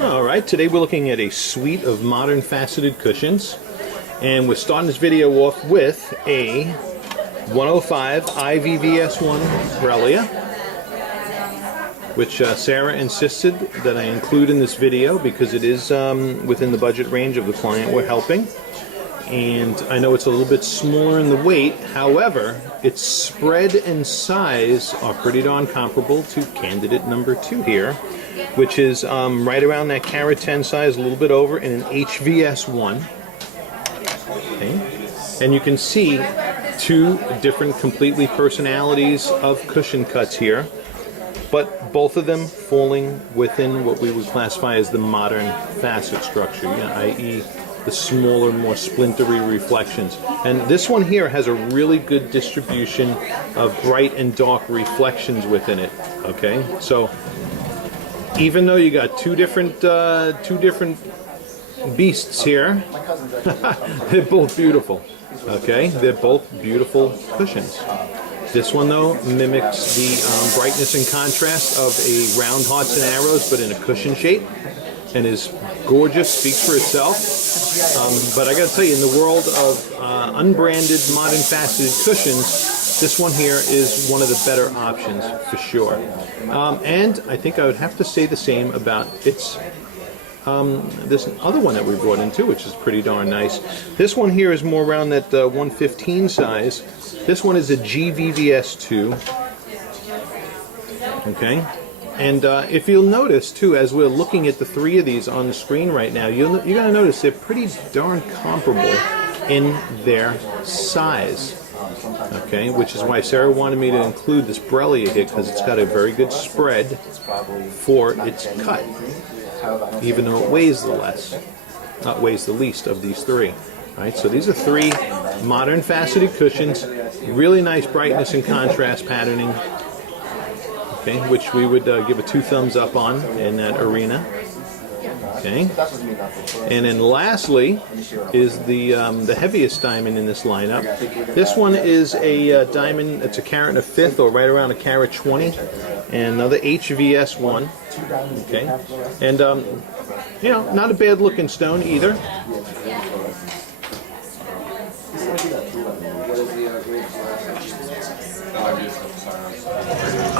Alright, today we're looking at a suite of modern faceted cushions, and we're starting this video off with a 105 IVVS1 Relia, which Sarah insisted that I include in this video because it is within the budget range of the client we're helping. And I know it's a little bit smaller in the weight, however, its spread and size are pretty darn comparable to candidate number 2 here, which is right around that carat 10 size, a little bit over, in an HVS1. Okay. And you can see two different completely personalities of cushion cuts here, but both of them falling within what we would classify as the modern facet structure, i.e. the smaller, more splintery reflections. And this one here has a really good distribution of bright and dark reflections within it. Okay, so even though you got two different beasts here, they're both beautiful. Okay, they're both beautiful cushions. This one though mimics the brightness and contrast of a round hearts and arrows, but in a cushion shape, and is gorgeous, speaks for itself. But I gotta tell you, in the world of unbranded modern faceted cushions, this one here is one of the better options for sure. And I think I would have to say the same about its this other one that we brought in too, which is pretty darn nice. This one here is more around that 115 size. This one is a GVVS2. Okay. And if you'll notice, too, as we're looking at the three of these on the screen right now, you're going to notice they're pretty darn comparable in their size. Okay, which is why Sarah wanted me to include this Relia here, because it's got a very good spread for its cut, even though it weighs the least of these three. All right, so these are three modern faceted cushions, really nice brightness and contrast patterning. Okay, which we would give a 2 thumbs up on in that arena. Okay, and then lastly is the heaviest diamond in this lineup. This one is a diamond. It's a carat and a fifth, or right around a carat 20, and another HVS1. Okay, and you know, not a bad looking stone either.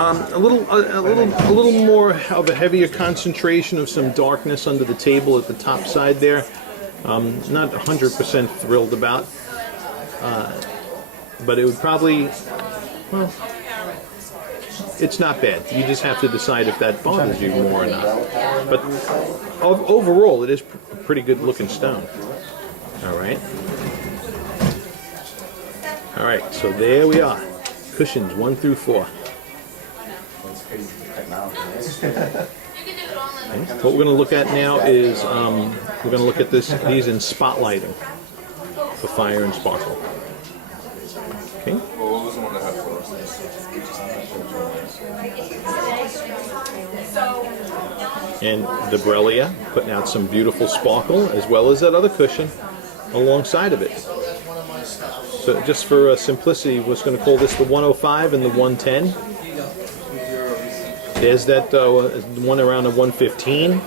A little more of a heavier concentration of some darkness under the table at the top side there. Not 100% thrilled about, but it would probably, well, it's not bad. You just have to decide if that bothers you more or not. But overall, it is a pretty good looking stone. All right. All right. So there we are. Cushions 1 through 4. Okay. What we're going to look at now is we're going to look at these in spotlighting for fire and sparkle. Okay. And the Relia putting out some beautiful sparkle, as well as that other cushion alongside of it. So just for simplicity, we're going to call this the 105 and the 110. There's that one around the 115,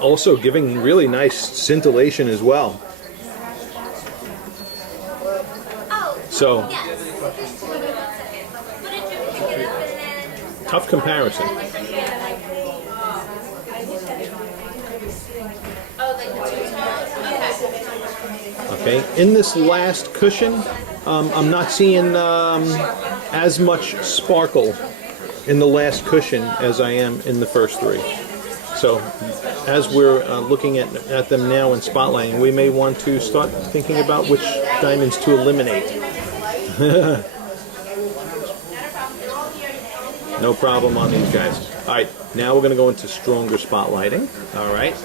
also giving really nice scintillation as well. So, tough comparison. Okay, in this last cushion, I'm not seeing as much sparkle in the last cushion as I am in the first three. So as we're looking at them now in spotlighting, we may want to start thinking about which diamonds to eliminate. No problem on these guys. Alright, now we're going to go into stronger spotlighting. Alright,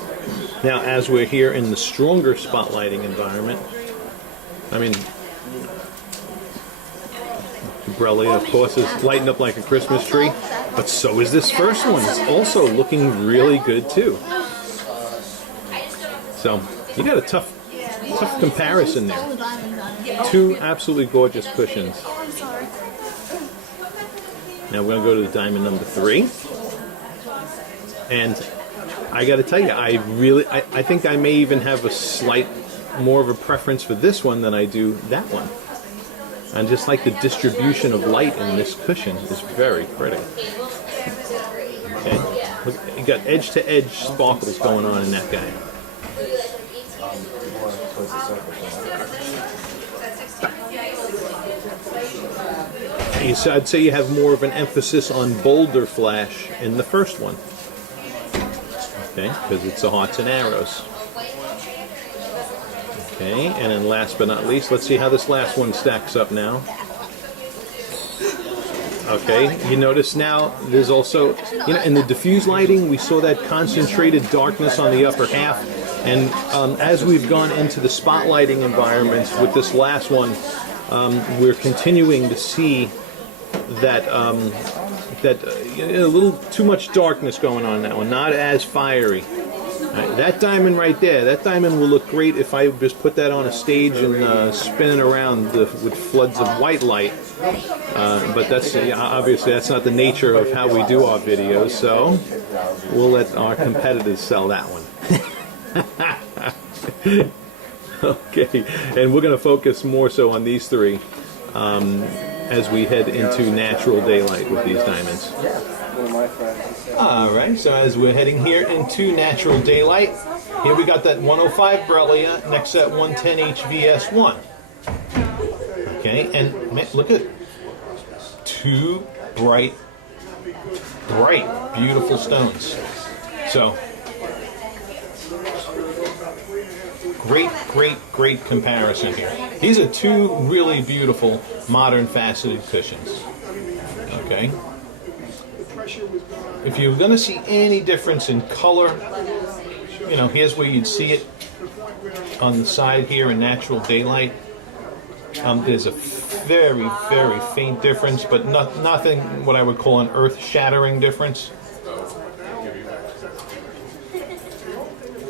now as we're here in the stronger spotlighting environment, I mean, Relia, of course, is lighting up like a Christmas tree, but so is this first one. It's also looking really good too. So you got a tough comparison there. Two absolutely gorgeous cushions. Now we're going to go to the diamond number 3. And I got to tell you, I think I may even have a slight more of a preference for this one than I do that one. And just like the distribution of light in this cushion is very pretty. Okay, look, you got edge to edge sparkles going on in that guy. So I'd say you have more of an emphasis on bolder flash in the first one. Okay, because it's the hearts and arrows. Okay, and then last but not least, let's see how this last one stacks up now. Okay, you notice now there's also, in the diffuse lighting, we saw that concentrated darkness on the upper half. And as we've gone into the spotlighting environments with this last one, we're continuing to see that a little too much darkness going on in that one, not as fiery. Right, that diamond right there, that diamond will look great if I just put that on a stage and spin it around with floods of white light. But that's obviously that's not the nature of how we do our videos, so we'll let our competitors sell that one. Okay, and we're going to focus more so on these three as we head into natural daylight with these diamonds. Alright, so as we're heading here into natural daylight, here we got that 105 Borrelia next to that 110 HVS1. Okay, and look at two bright, beautiful stones. So, great comparison here. These are two really beautiful modern faceted cushions. Okay. If you're going to see any difference in color, here's where you'd see it on the side here in natural daylight. There's a very faint difference, but nothing what I would call an earth-shattering difference.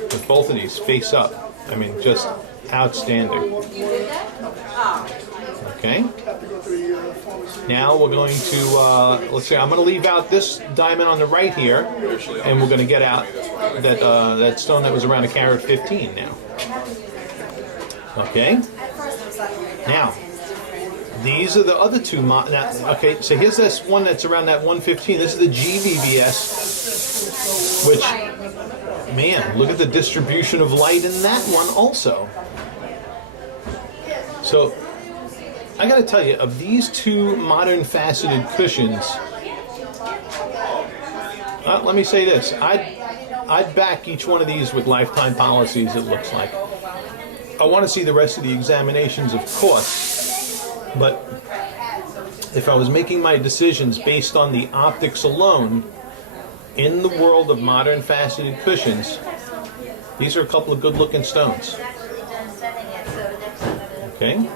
But both of these face up. I mean, just outstanding. Okay. Now we're going to, let's see, I'm going to leave out this diamond on the right here, and we're going to get out that stone that was around a carat 15 now. Okay. Now, these are the other two. Okay, so here's this one that's around that 115. This is the GVVS, which, man, look at the distribution of light in that one also. So, I got to tell you, of these two modern faceted cushions, let me say this: I'd back each one of these with lifetime policies. It looks like. I want to see the rest of the examinations, of course, but if I was making my decisions based on the optics alone, in the world of modern faceted cushions, these are a couple of good-looking stones. Okay.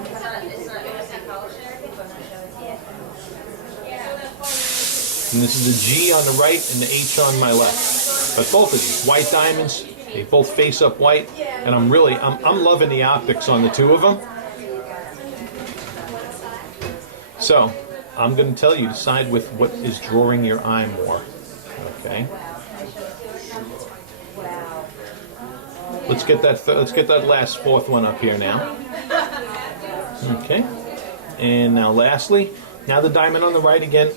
And this is the G on the right and the H on my left. But both of these white diamonds, they both face up white, and I'm loving the optics on the two of them. So I'm going to tell you, decide with what is drawing your eye more. Okay. Let's get that last fourth one up here now. Okay. And now lastly, now the diamond on the right again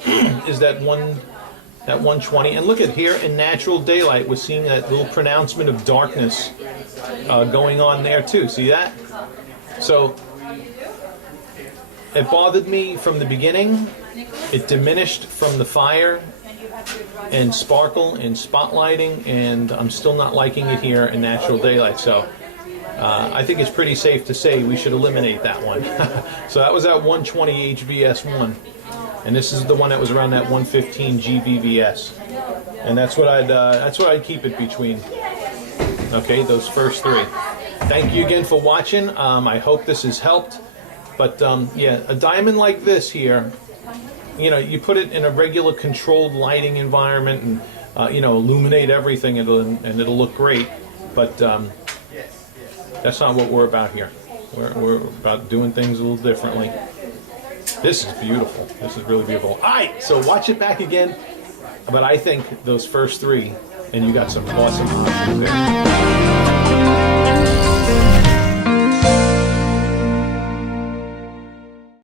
is that 120. And look at here in natural daylight, we're seeing that little pronouncement of darkness going on there too. See that? So it bothered me from the beginning. It diminished from the fire and sparkle and spotlighting, and I'm still not liking it here in natural daylight. So I think it's pretty safe to say we should eliminate that one. So that was that 120 HVS1, and this is the one that was around that 115 GVVS, and that's what I'd keep it between. Okay, those first three. Thank you again for watching. I hope this has helped. But yeah, a diamond like this here, you put it in a regular controlled lighting environment and illuminate everything, and it'll look great. But that's not what we're about here. We're about doing things a little differently. This is beautiful. This is really beautiful. All right, so watch it back again. But I think those first three and you got some awesome options there.